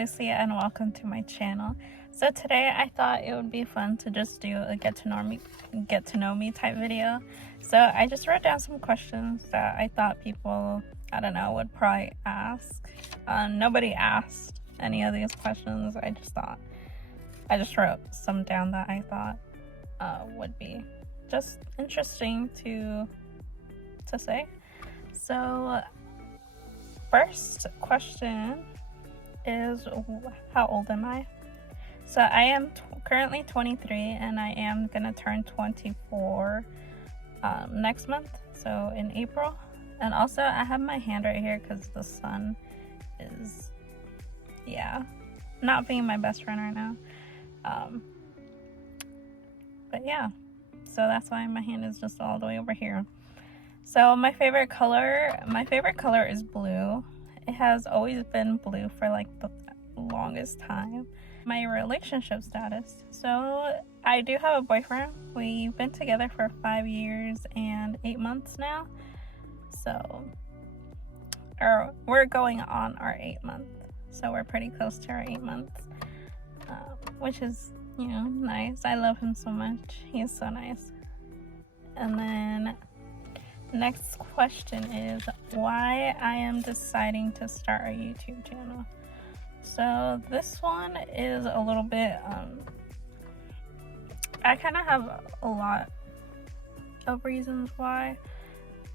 Lucy and welcome to my channel. So today I thought it would be fun to just do a get to know me type video. So I just wrote down some questions that I thought people, I don't know, would probably ask. Nobody asked any of these questions. I just wrote some down that I thought would be just interesting to say. So first question is, how old am I? So I am currently 23 and I am gonna turn 24 next month, so in April. And also I have my hand right here because the sun is, not being my best friend right now. But yeah, so that's why my hand is just all the way over here. So my favorite color is blue. It has always been blue for like the longest time. My relationship status. So I do have a boyfriend. We've been together for 5 years and 8 months now. So, we're going on our 8th month. So we're pretty close to our 8 months, which is, nice. I love him so much. He's so nice. And then next question is why I am deciding to start a YouTube channel. So this one is a little bit, I kind of have a lot of reasons why,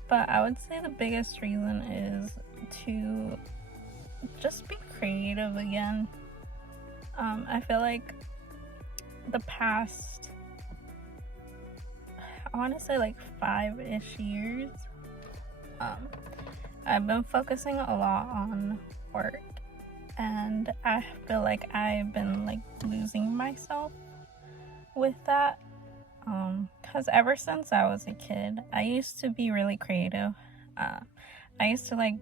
but I would say the biggest reason is to just be creative again. I feel like the past, I want to say like 5-ish years, I've been focusing a lot on work, and I feel like I've been like losing myself with that, because ever since I was a kid, I used to be really creative. I used to like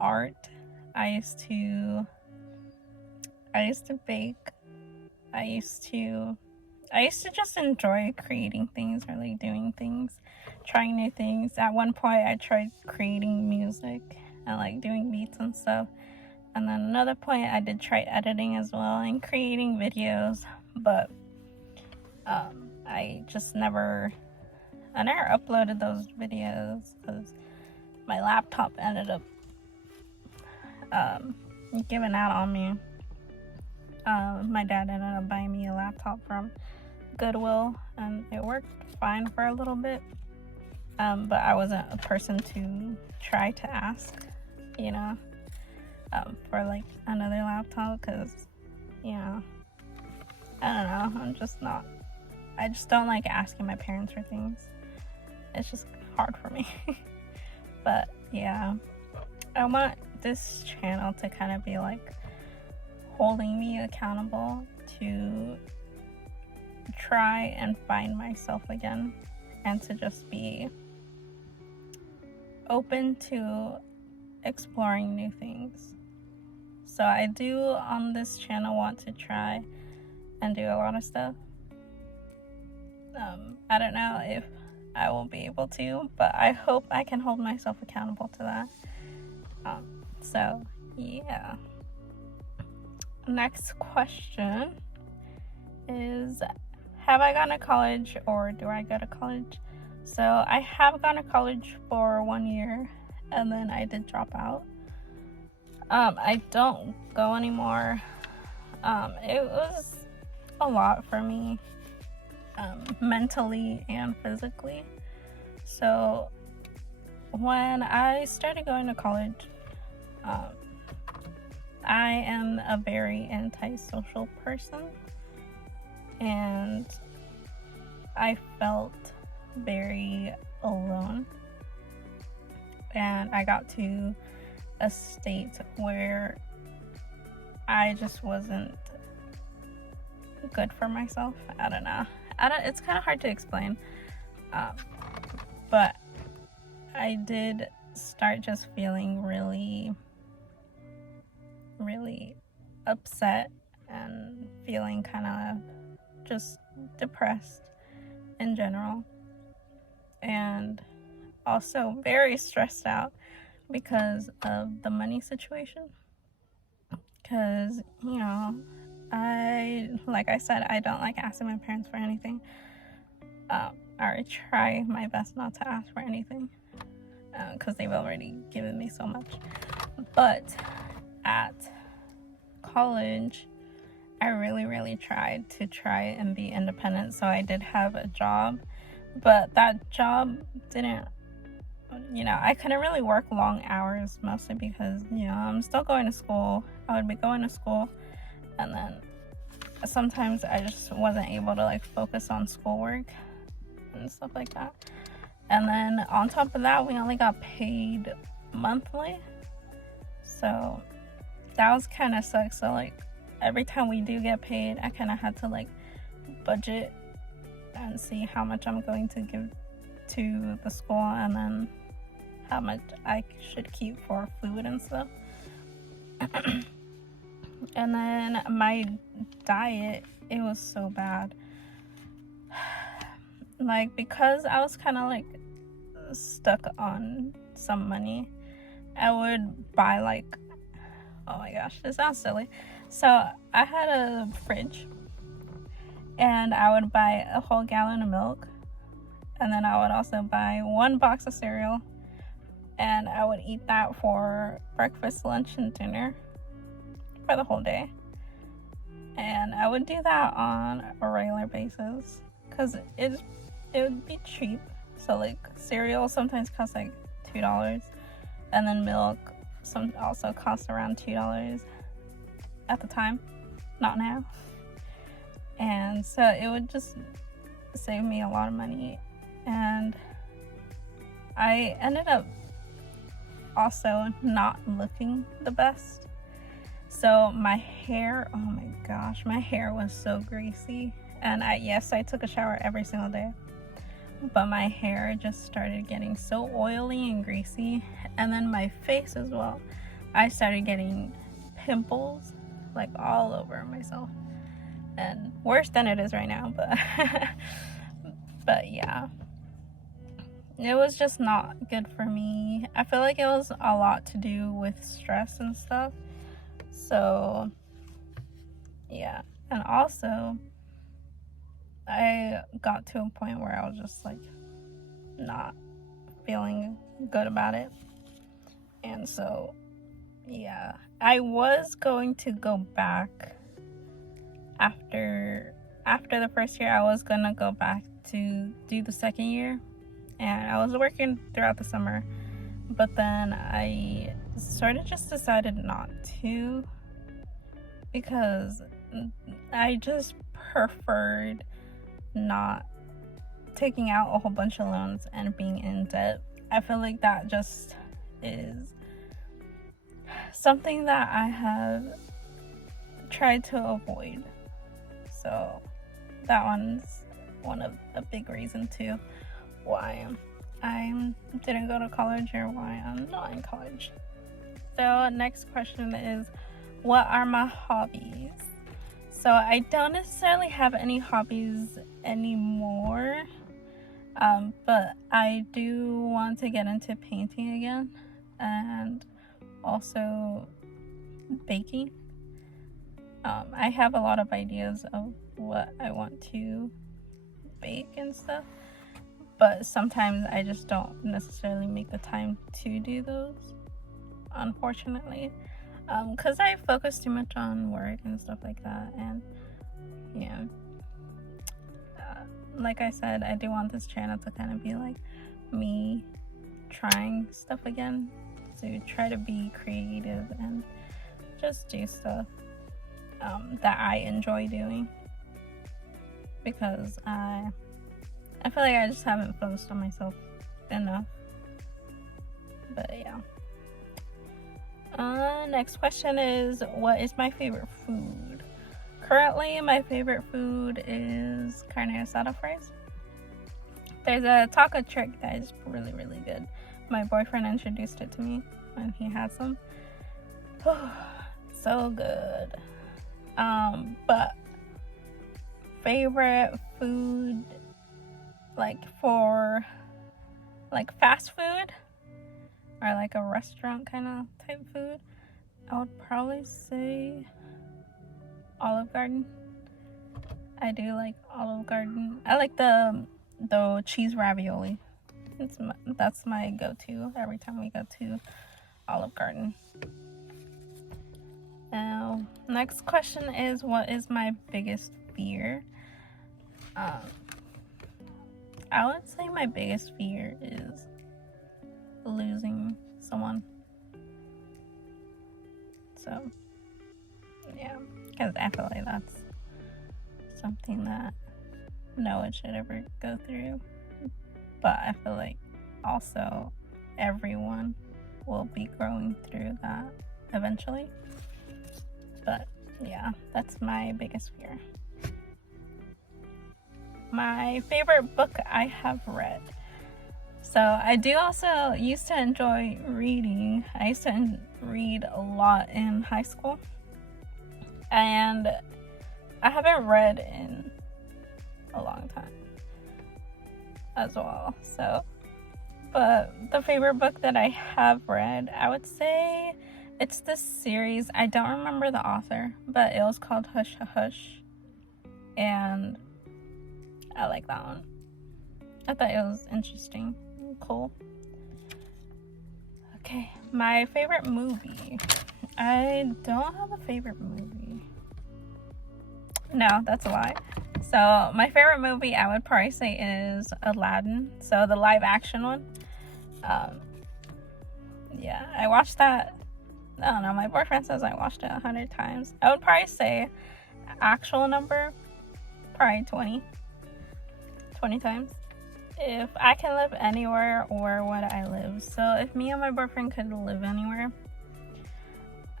art. I used to bake. I used to just enjoy creating things, or like doing things, trying new things. At one point I tried creating music and like doing beats and stuff. And then another point I did try editing as well and creating videos, but I just never uploaded those videos because my laptop ended up giving out on me. My dad ended up buying me a laptop from Goodwill, and it worked fine for a little bit, but I wasn't a person to try to ask, for like another laptop, because I don't know, I just don't like asking my parents for things. It's just hard for me. But yeah, I want this channel to kind of be like holding me accountable to try and find myself again, and to just be open to exploring new things. So I do on this channel want to try and do a lot of stuff. I don't know if I will be able to, but I hope I can hold myself accountable to that. So yeah. Next question is, have I gone to college, or do I go to college? So I have gone to college for 1 year, and then I did drop out. I don't go anymore. It was a lot for me, mentally and physically. So when I started going to college, I am a very antisocial person, and I felt very alone, and I got to a state where I just wasn't good for myself. I don't know, it's kind of hard to explain, but I did start just feeling really upset and feeling kind of just depressed in general, and also very stressed out because of the money situation, because, like I said, I don't like asking my parents for anything. I try my best not to ask for anything because they've already given me so much. But at college, I really tried and be independent. So I did have a job, but that job didn't, I couldn't really work long hours, mostly because, I'm still going to school. I would be going to school, and then sometimes I just wasn't able to focus on schoolwork and stuff like that. And then on top of that, we only got paid monthly, so that was kind of sucks. So every time we do get paid, I kind of had to budget and see how much I'm going to give to the school, and then how much I should keep for food and stuff. And then my diet, it was so bad. Because I was kind of stuck on some money, I would buy oh my gosh, this sounds silly. So I had a fridge, and I would buy a whole gallon of milk, and then I would also buy 1 box of cereal, and I would eat that for breakfast, lunch, and dinner for the whole day. And I would do that on a regular basis because it would be cheap. So cereal sometimes costs $2, and then milk also costs around $2 at the time, not now. And so it would just save me a lot of money. And I ended up also not looking the best. So my hair, oh my gosh, my hair was so greasy. And I took a shower every single day, but my hair just started getting so oily and greasy. And then my face as well. I started getting pimples all over myself, and worse than it is right now, but but yeah, it was just not good for me. I feel like it was a lot to do with stress and stuff. So yeah, and also I got to a point where I was just not feeling good about it. And so yeah, I was going to go back after the first year. I was gonna go back to do the second year, and I was working throughout the summer, but then I sort of just decided not to, because I just preferred not taking out a whole bunch of loans and being in debt. I feel like that just is something that I have tried to avoid. So that one's a big reason too why I didn't go to college, or why I'm not in college. So next question is, what are my hobbies? So I don't necessarily have any hobbies anymore, but I do want to get into painting again, and also baking. I have a lot of ideas of what I want to bake and stuff, but sometimes I just don't necessarily make the time to do those, unfortunately, because I focus too much on work and stuff like that. And like I said, I do want this channel to kind of be me trying stuff again, to try to be creative and just do stuff that I enjoy doing, because I feel like I just haven't focused on myself enough. But yeah. Next question is, what is my favorite food? Currently, my favorite food is carne asada fries. There's a taco truck that is really good. My boyfriend introduced it to me when he had some. So good. But favorite food, for fast food or a restaurant kind of type food, I would probably say Olive Garden. I do like Olive Garden. I like the cheese ravioli. That's my go-to every time we go to Olive Garden. Now, next question is, what is my biggest fear? I would say my biggest fear is losing someone. So, yeah, because I feel like that's something that no one should ever go through. But I feel like also everyone will be growing through that eventually. But yeah, that's my biggest fear. My favorite book I have read. So I do also used to enjoy reading. I used to read a lot in high school. And I haven't read in a long time as well. So, but the favorite book that I have read, I would say it's this series. I don't remember the author, but it was called Hush Hush. And I like that one. I thought it was interesting. Cool. Okay, my favorite movie. I don't have a favorite movie. No, that's a lie. So my favorite movie I would probably say is Aladdin. So the live action one. Yeah, I watched that. I don't know, my boyfriend says I watched it 100 times. I would probably say actual number, probably 20 times. If I can live anywhere, where would I live? So if me and my boyfriend could live anywhere,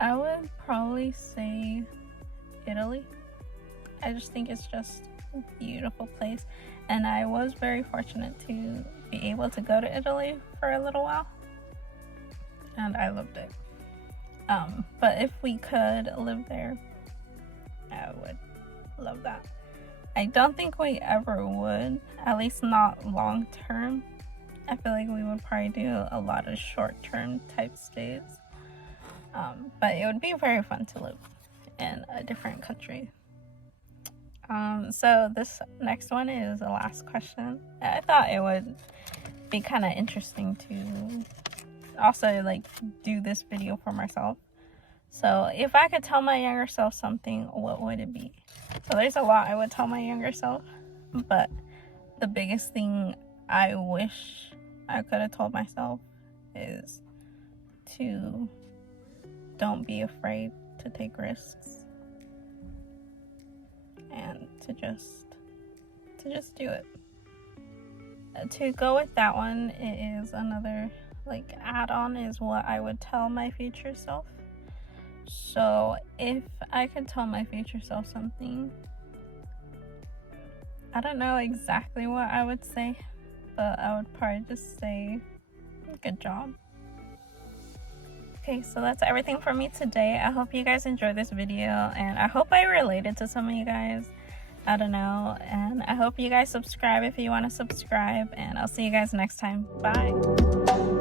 I would probably say Italy. I just think it's just a beautiful place, and I was very fortunate to be able to go to Italy for a little while, and I loved it. But if we could live there, I would love that. I don't think we ever would, at least not long term. I feel like we would probably do a lot of short term type stays. But it would be very fun to live in a different country. So this next one is the last question. I thought it would be kind of interesting to also like do this video for myself. So if I could tell my younger self something, what would it be? So there's a lot I would tell my younger self, but the biggest thing I wish I could have told myself is to don't be afraid to take risks, and to just do it. To go with that one, it is another like add-on is what I would tell my future self. So if I could tell my future self something, I don't know exactly what I would say, but I would probably just say good job. Okay, so that's everything for me today. I hope you guys enjoyed this video, and I hope I related to some of you guys. I don't know, and I hope you guys subscribe if you want to subscribe, and I'll see you guys next time. Bye.